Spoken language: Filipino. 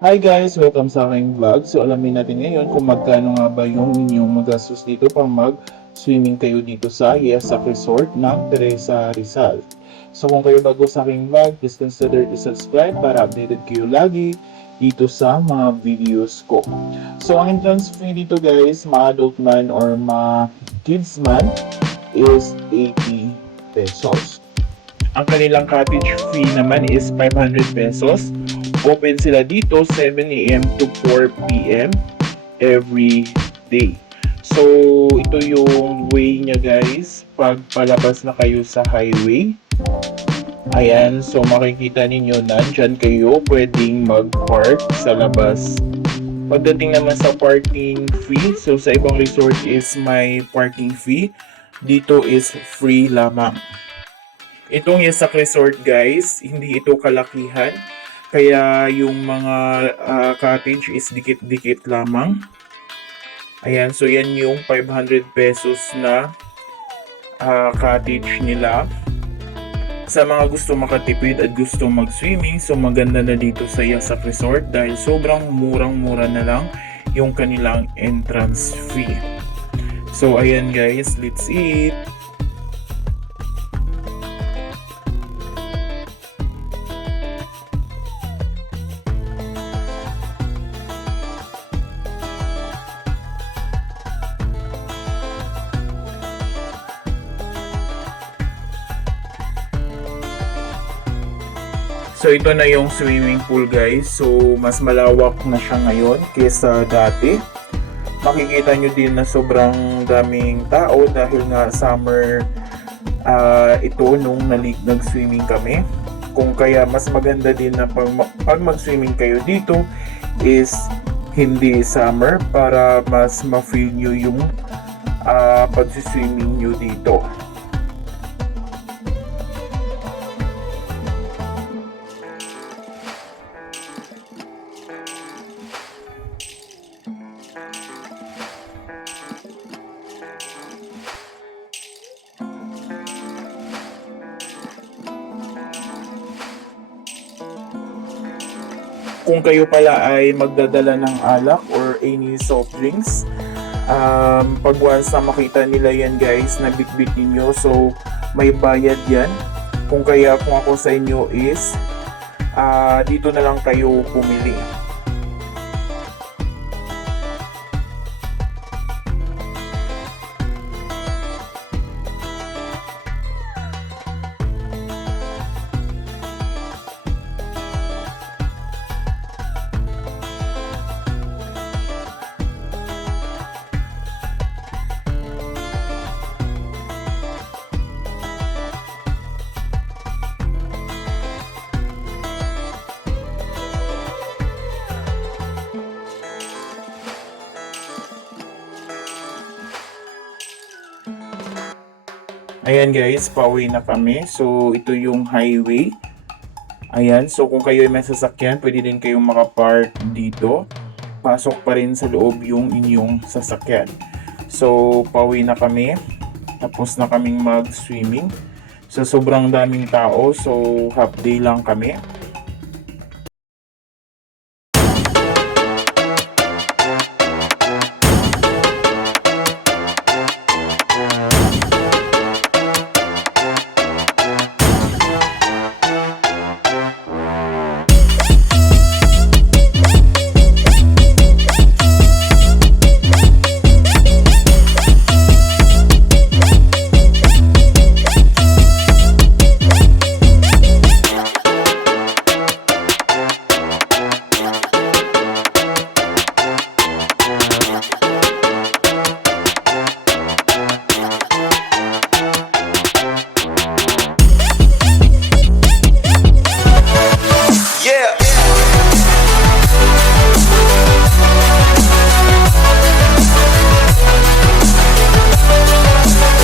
Hi guys! Welcome sa aking vlog. So alamin natin ngayon kung magkano nga ba yung inyong magastos dito pang mag-swimming kayo dito sa Yasak Resort ng Teresa Rizal. So kung kayo bago sa aking vlog, please consider to subscribe para updated kayo lagi dito sa mga videos ko. So ang entrance fee dito guys, ma-adult man or ma-kids man is 80 pesos. Ang kanilang cottage fee naman is 500 pesos. Open sila dito 7 a.m. to 4 p.m. every day. So, ito yung way niya guys. Pag palabas na kayo sa highway. Ayan, so makikita ninyo nandyan kayo pwedeng mag-park sa labas. Pagdating naman sa parking fee, so sa ibang resort is may parking fee. Dito is free lamang. Itong Yasak Resort guys, hindi ito kalakihan. Kaya yung mga cottage is dikit-dikit lamang. Ayan, so yan yung 500 pesos na cottage nila. Sa mga gusto makatipid at gusto mag-swimming, so maganda na dito sa Yasak Resort dahil sobrang murang-mura na lang yung kanilang entrance fee. So ayan guys, let's eat! So ito na yung swimming pool guys. So mas malawak na siya ngayon kaysa dati. Makikita nyo din na sobrang daming tao dahil nga summer ito nung nag-swimming kami. Kung kaya mas maganda din na pag mag-swimming kayo dito is hindi summer para mas ma-feel nyo yung pag-swimming nyo dito. Kung kayo pala ay magdadala ng alak or any soft drinks, pag once na makita nila yan guys, nabitbit ninyo, so may bayad yan. Kung ako sa inyo is, dito na lang kayo pumili. Ayan guys, pauwi na kami. So ito yung highway. Ayan, so kung kayo ay may sasakyan, pwede din kayong makapark dito. Pasok pa rin sa loob yung inyong sasakyan. So pauwi na kami. Tapos na kaming mag-swimming. So sobrang daming tao, so half day lang kami.